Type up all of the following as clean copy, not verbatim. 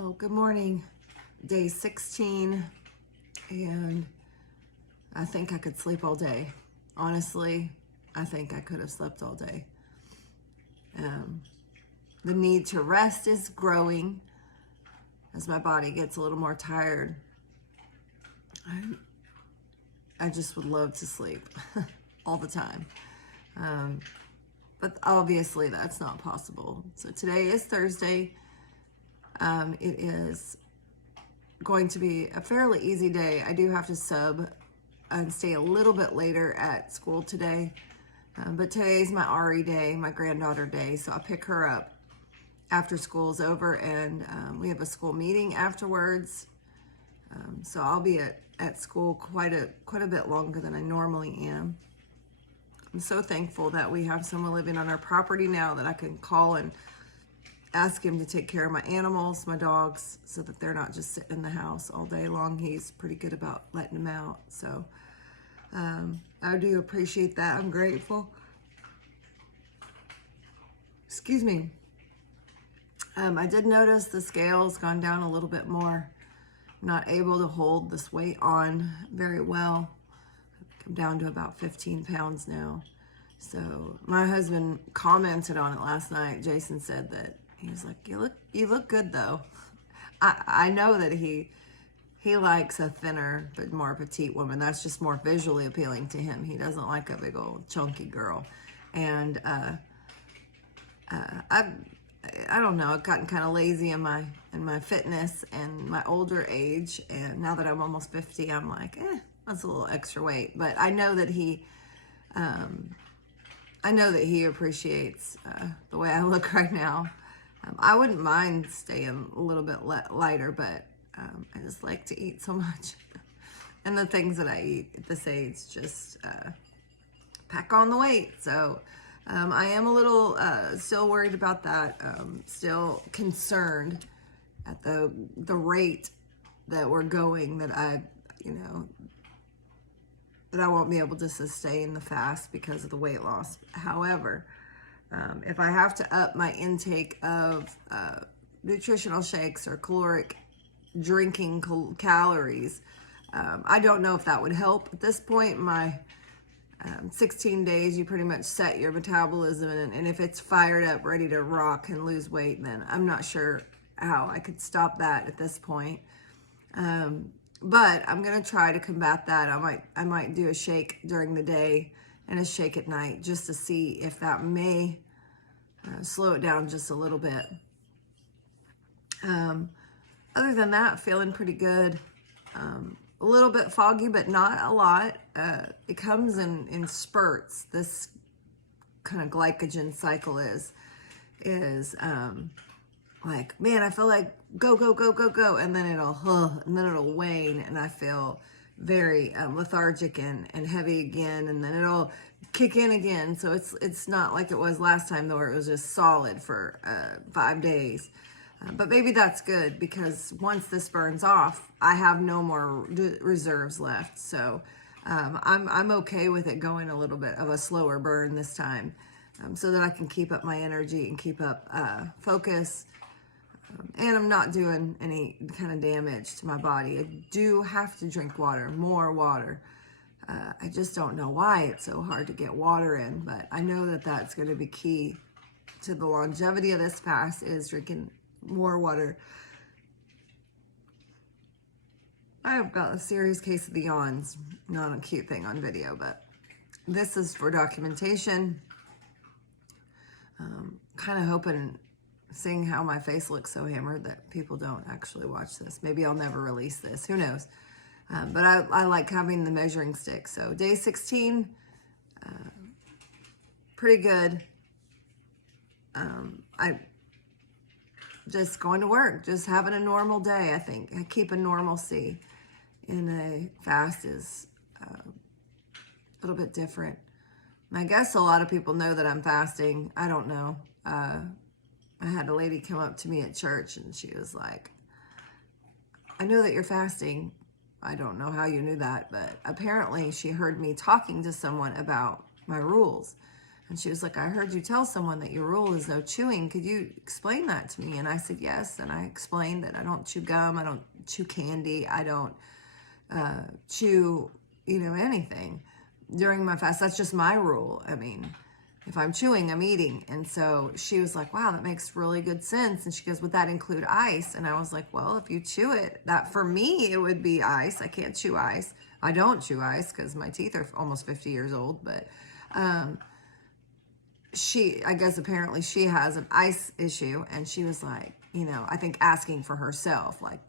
Well, good morning. Day 16, and I think I could sleep all day. Honestly, I think I could have slept all day. Um, the need to rest is growing as my body gets a little more tired. I just would love to sleep all the time. But obviously that's not possible. So today is Thursday. It is going to be a fairly easy day. I do have to sub and stay a little bit later at school today. But today's my RE day, my granddaughter day. So I pick her up after school's over, and we have a school meeting afterwards. So I'll be at school quite a bit longer than I normally am. I'm so thankful that we have someone living on our property now that I can call and ask him to take care of my animals, my dogs, so that they're not just sitting in the house all day long. He's pretty good about letting them out. So I do appreciate that. I'm grateful. Excuse me. I did notice the scale's gone down a little bit more. I'm not able to hold this weight on very well. I'm down to about 15 pounds now. So my husband commented on it last night. Jason said that he was like, you look good though. I know that he likes a thinner but more petite woman. That's just more visually appealing to him. He doesn't like a big old chunky girl. And I don't know, I've gotten kind of lazy in my fitness and my older age, and now that I'm almost 50, I'm like, that's a little extra weight. But I know that he appreciates the way I look right now. I wouldn't mind staying a little bit lighter, but I just like to eat so much. And the things that I eat at this age just pack on the weight. So I am a little still worried about that. Still concerned at the rate that we're going, that I won't be able to sustain the fast because of the weight loss. However, if I have to up my intake of nutritional shakes or caloric drinking calories, I don't know if that would help. At this point in my 16 days, you pretty much set your metabolism, and if it's fired up, ready to rock and lose weight, then I'm not sure how I could stop that at this point. But I'm gonna try to combat that. I might do a shake during the day and a shake at night just to see if that may slow it down just a little bit. Other than that, feeling pretty good. A little bit foggy, but not a lot. It comes in spurts. This kind of glycogen cycle is like, man, I feel like go, and then it'll wane, and I feel very lethargic and heavy again, and then it'll kick in again. So it's not like it was last time, though, where it was just solid for 5 days. But maybe that's good, because once this burns off, I have no more reserves left. So I'm okay with it going a little bit of a slower burn this time, so that I can keep up my energy and keep up focus. And I'm not doing any kind of damage to my body. I do have to drink water, more water. I just don't know why it's so hard to get water in, but I know that that's going to be key to the longevity of this fast, is drinking more water. I have got a serious case of the yawns. Not a cute thing on video, but this is for documentation. Kind of hoping, seeing how my face looks so hammered, that people don't actually watch this. Maybe I'll never release this. Who knows? But I like having the measuring stick. So day 16, pretty good. I just going to work, just having a normal day. I think I keep a normalcy in a fast is a little bit different. And I guess a lot of people know that I'm fasting. I don't know. I had a lady come up to me at church, and she was like, I know that you're fasting. I don't know how you knew that, but apparently she heard me talking to someone about my rules. And she was like, I heard you tell someone that your rule is no chewing. Could you explain that to me? And I said, yes. And I explained that I don't chew gum. I don't chew candy. I don't chew, anything during my fast. That's just my rule. I mean, if I'm chewing, I'm eating. And so she was like, wow, that makes really good sense. And she goes, would that include ice? And I was like, well, if you chew it, that for me, it would be ice. I can't chew ice. I don't chew ice because my teeth are almost 50 years old. But I guess apparently she has an ice issue. And she was like, I think asking for herself, like,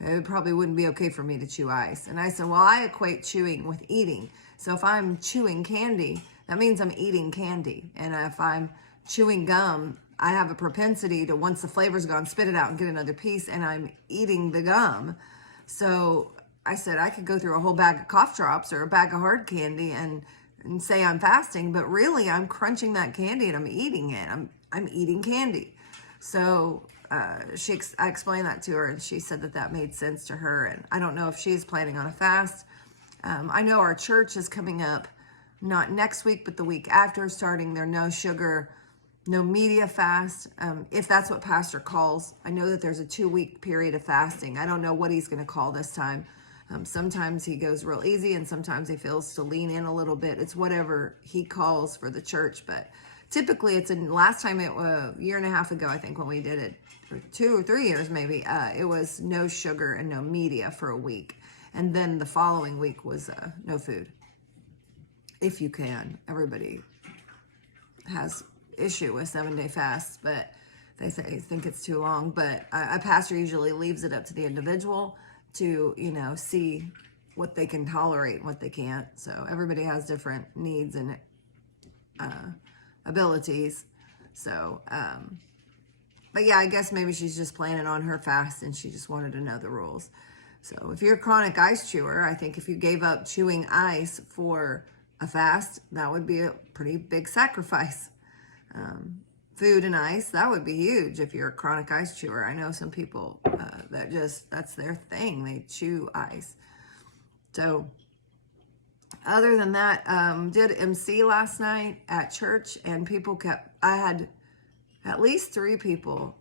it probably wouldn't be okay for me to chew ice. And I said, well, I equate chewing with eating. So if I'm chewing candy, that means I'm eating candy. And if I'm chewing gum, I have a propensity to, once the flavor's gone, spit it out and get another piece, and I'm eating the gum. So I said I could go through a whole bag of cough drops or a bag of hard candy and say I'm fasting, but really I'm crunching that candy and I'm eating it. I'm eating candy. So I explained that to her, and she said that made sense to her. And I don't know if she's planning on a fast. I know our church is coming up, not next week, but the week after, starting their no sugar, no media fast. If that's what pastor calls. I know that there's a 2-week period of fasting. I don't know what he's going to call this time. Sometimes he goes real easy, and sometimes he feels to lean in a little bit. It's whatever he calls for the church, but typically it's last time a year and a half ago, I think, when we did it, or 2 or 3 years maybe, it was no sugar and no media for a week. And then the following week was no food. If you can. Everybody has issue with 7-day fasts, but they think it's too long. But a pastor usually leaves it up to the individual to, see what they can tolerate and what they can't. So everybody has different needs and abilities. So, but yeah, I guess maybe she's just planning on her fast and she just wanted to know the rules. So if you're a chronic ice chewer, I think if you gave up chewing ice for a fast, that would be a pretty big sacrifice. Food and ice, that would be huge if you're a chronic ice chewer. I know some people that's their thing. They chew ice. So other than that, did MC last night at church, and I had at least 3 people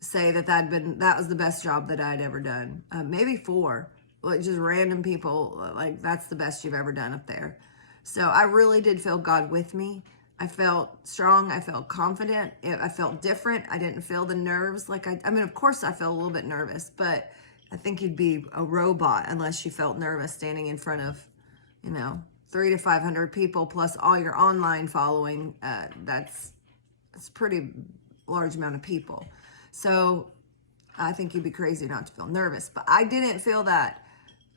say that was the best job that I'd ever done. Maybe 4, like just random people, like that's the best you've ever done up there. So I really did feel God with me. I felt strong. I felt confident. I felt different. I didn't feel the nerves. I mean, of course I felt a little bit nervous, but I think you'd be a robot unless you felt nervous standing in front of, 300 to 500 people plus all your online following. That's a pretty large amount of people. So I think you'd be crazy not to feel nervous, but I didn't feel that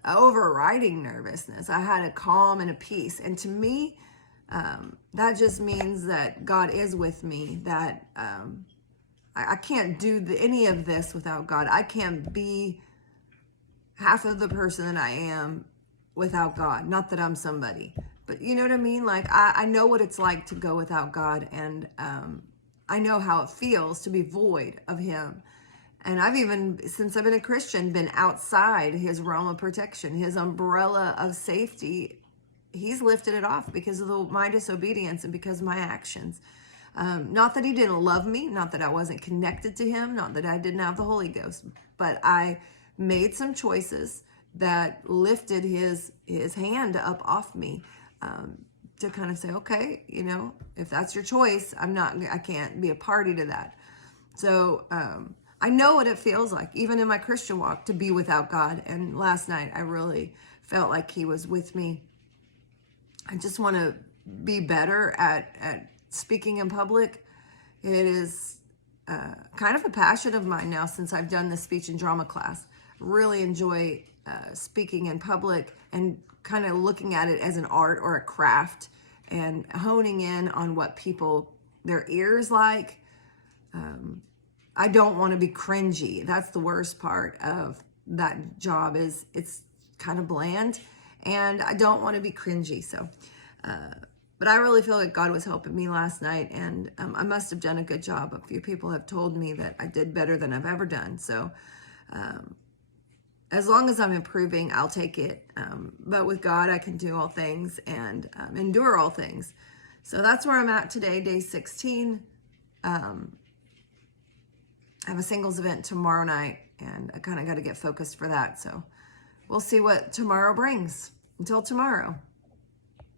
overriding nervousness. I had a calm and a peace. And to me, that just means that God is with me, that I can't do any of this without God. I can't be half of the person that I am without God. Not that I'm somebody, but you know what I mean? Like, I know what it's like to go without God, and I know how it feels to be void of Him. And I've even, since I've been a Christian, been outside His realm of protection, His umbrella of safety. He's lifted it off because of my disobedience and because of my actions. Not that He didn't love me, not that I wasn't connected to Him, not that I didn't have the Holy Ghost, but I made some choices that lifted His hand up off me, to kind of say, okay, if that's your choice, I can't be a party to that. So I know what it feels like, even in my Christian walk, to be without God. And last night, I really felt like He was with me. I just want to be better at speaking in public. It is kind of a passion of mine now since I've done this speech and drama class. Really enjoy speaking in public and kind of looking at it as an art or a craft and honing in on what their ears like. I don't want to be cringy. That's the worst part of that job, is it's kind of bland, and I don't want to be cringy. So, but I really feel like God was helping me last night, and I must have done a good job. A few people have told me that I did better than I've ever done. So, as long as I'm improving, I'll take it. But with God, I can do all things and endure all things. So that's where I'm at today, day 16. I have a singles event tomorrow night, and I kind of got to get focused for that. So we'll see what tomorrow brings. Until tomorrow.